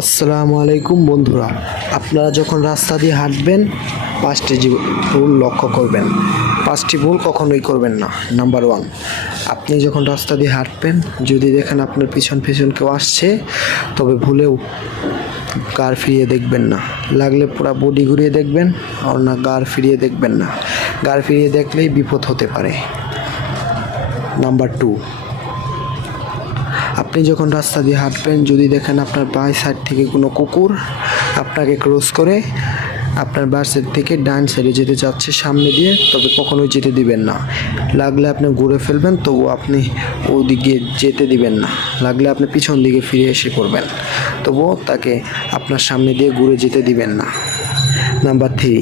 আসসালামু আলাইকুম বন্ধুরা, আপনারা যখন রাস্তা দিয়ে হাঁটবেন 5টি ভুল লক্ষ্য করবেন। 5টি ভুল কখনোই করবেন না। নাম্বার 1, আপনি যখন রাস্তা দিয়ে হাঁটবেন যদি দেখেন আপনার পিছন কেউ আসছে, তবে ভুলেও গাড় ফিরিয়ে দেখবেন না। লাগলে পুরো বডি ঘুরিয়ে দেখবেন, আর না গাড় ফিরিয়ে দেখবেন না। গাড় ফিরিয়ে দেখলেই বিপদ হতে পারে। নাম্বার 2, আপনি যখন রাস্তা দিয়ে হাঁটবেন যদি দেখেন আপনার বাঁ সাইড থেকে কোনো কুকুর আপনাকে ক্রস করে আপনার বাঁ সাইড থেকে ডান সাইডে যেতে চাচ্ছে সামনে দিয়ে, তবে কখনোই যেতে দিবেন না। লাগলে আপনি ঘুরে ফেলবেন, তবু আপনি ওদিকে যেতে দিবেন না। লাগলে আপনি পিছন দিকে ফিরে এসে পড়বেন, তবুও তাকে আপনার সামনে দিয়ে ঘুরে যেতে দিবেন না। নাম্বার 3,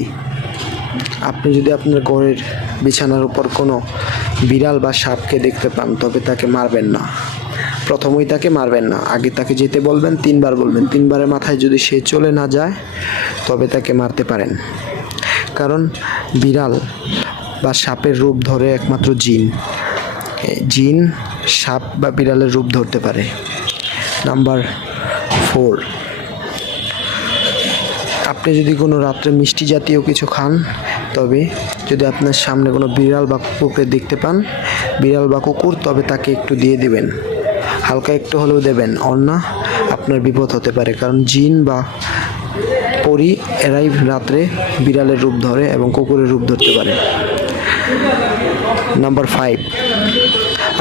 আপনি যদি আপনার ঘরের বিছানার উপর কোনো বিড়াল বা সাপকে দেখতে পান, তবে তাকে মারবেন না। প্রথমেই তাকে মারবেন না, আগে তাকে যেতে বলবেন, 3বার বলবেন। 3বারের মাথায় যদি সে চলে না যায়, তবে তাকে মারতে পারেন। কারণ বিড়াল বা সাপের রূপ ধরে একমাত্র জিন সাপ বা বিড়ালের রূপ ধরতে পারে। নাম্বার 4, আপনি যদি কোনো রাত্রে মিষ্টি জাতীয় কিছু খান, তবে যদি আপনার সামনে কোনো বিড়াল বা কুকুরকে দেখতে পান, বিড়াল বা কুকুর, তবে তাকে একটু দিয়ে দিবেন, হালকা একটু হলেও দেবেন, অন্যথা আপনার বিপদ হতে পারে। কারণ জিন বা পরি এরাই রাত্রে বিড়ালের রূপ ধরে এবং কুকুরের রূপ ধরতে পারে। নাম্বার 5,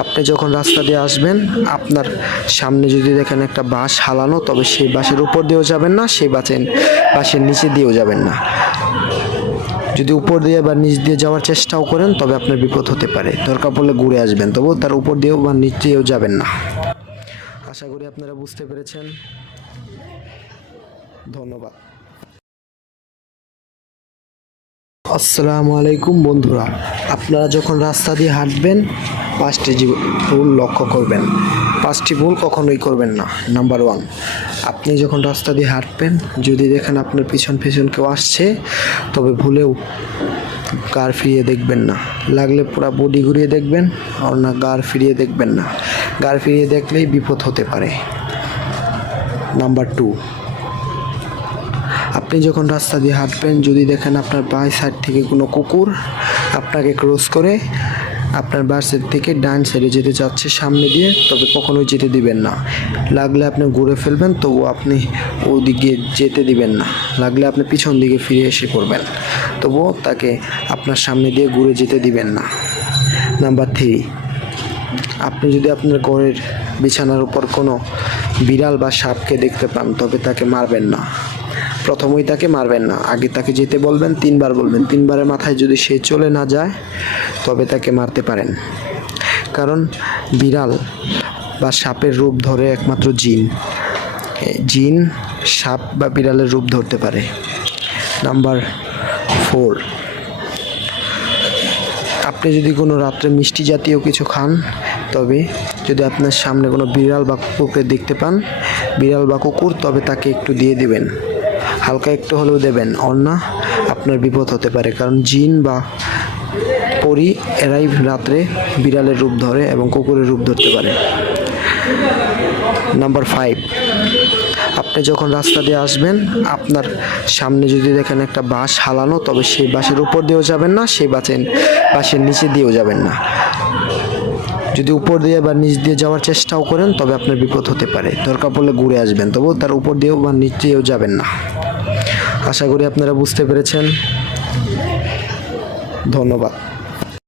আপনি যখন রাস্তা দিয়ে আসবেন আপনার সামনে যদি দেখেন একটা বাঁশ হালানো, তবে সেই বাঁশের উপর দিয়েও যাবেন না, সেই বাঁশের নিচে দিয়েও যাবেন না। যদি উপর দিয়ে বা নিচ দিয়ে যাওয়ার চেষ্টাও করেন, তবে আপনার বিপদ হতে পারে। দরকার পড়লে ঘুরে আসবেন, তবুও তার উপর দিয়েও বা নিচ দিয়েও যাবেন না। আশা করি আপনারা বুঝতে পেরেছেন। ধন্যবাদ। আসসালামু আলাইকুম বন্ধুরা, আপনারা যখন রাস্তা দিয়ে হাঁটবেন 5টি ভুল লক্ষ্য করবেন। 5টি ভুল কখনোই করবেন না। নাম্বার 1, আপনি যখন রাস্তা দিয়ে হাঁটবেন যদি দেখেন আপনার পিছন কেউ আসছে, তবে ভুলেও গাড় ফিরিয়ে দেখবেন না। লাগলে পুরো বডি ঘুরিয়ে দেখবেন, আর না গাড় ফিরিয়ে দেখবেন না। গাড় ফিরিয়ে দেখলেই বিপদ হতে পারে। নাম্বার 2, আপনি যখন রাস্তা দিয়ে হাঁটবেন যদি দেখেন আপনার বাঁ সাইড থেকে কোনো কুকুর আপনাকে ক্রস করে আপনার বাঁ সাইড থেকে ডান সাইডে যেতে চাচ্ছে সামনে দিয়ে, তবে কখনোই যেতে দিবেন না। লাগলে আপনি ঘুরে ফেলবেন, তবু আপনি ওদিকে যেতে দিবেন না। লাগলে আপনি পিছন দিকে ফিরে এসে পড়বেন, তবুও তাকে আপনার সামনে দিয়ে ঘুরে যেতে দিবেন না। নাম্বার 3, আপনি যদি আপনার ঘরের বিছানার উপর কোনো বিড়াল বা সাপকে দেখতে পান, তবে তাকে মারবেন না। প্রথমেই তাকে মারবেন না, আগে তাকে যেতে বলবেন, 3বার বলবেন। 3বারের মাথায় যদি সে চলে না যায়, তবে তাকে মারতে পারেন। কারণ বিড়াল বা সাপের রূপ ধরে একমাত্র জিন সাপ বা বিড়ালের রূপ ধরতে পারে। নাম্বার 4, আপনি যদি কোনো রাত্রে মিষ্টি জাতীয় কিছু খান, তবে যদি আপনার সামনে কোনো বিড়াল বা কুকুরকে দেখতে পান, বিড়াল বা কুকুর, তবে তাকে একটু দিয়ে দিবেন, হালকা একটু হলেও দেবেন, অন্যথা আপনার বিপদ হতে পারে। কারণ জিন বা পরি এরাই রাত্রে বিড়ালের রূপ ধরে এবং কুকুরের রূপ ধরতে পারে। নাম্বার 5, আপনি যখন রাস্তা দিয়ে আসবেন আপনার সামনে যদি দেখেন একটা বাঁশ হালানো, তবে সেই বাঁশের উপর দিয়েও যাবেন না, সেই বাঁশের নিচে দিয়েও যাবেন না। যদি উপর দিয়ে বা নিচ দিয়ে যাওয়ার চেষ্টাও করেন, তবে আপনার বিপদ হতে পারে। দরকার পড়লে ঘুরে আসবেন, তবুও তার উপর দিয়েও বা নিচ দিয়েও যাবেন না। আশা করি আপনারা বুঝতে পেরেছেন। ধন্যবাদ।